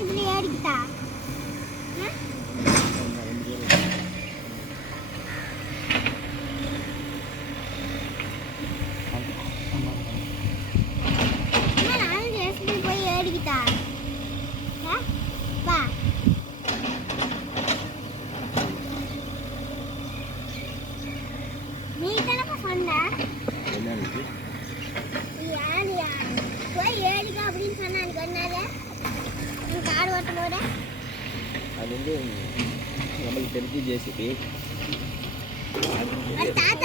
ஜேசிபில ஏறிக்கிட்டா நானும் ஜேசிபில போய் ஏறிக்கிட்டா வா நீ தானப்பா சொன்ன போய் ஏறிக்கா அப்படின்னு சொன்னா எனக்கு ஒன்னால கார் ஓட்டும் போட அது வந்து நம்மளுக்கு தெரிஞ்சு ஜேசிபி தாத்தா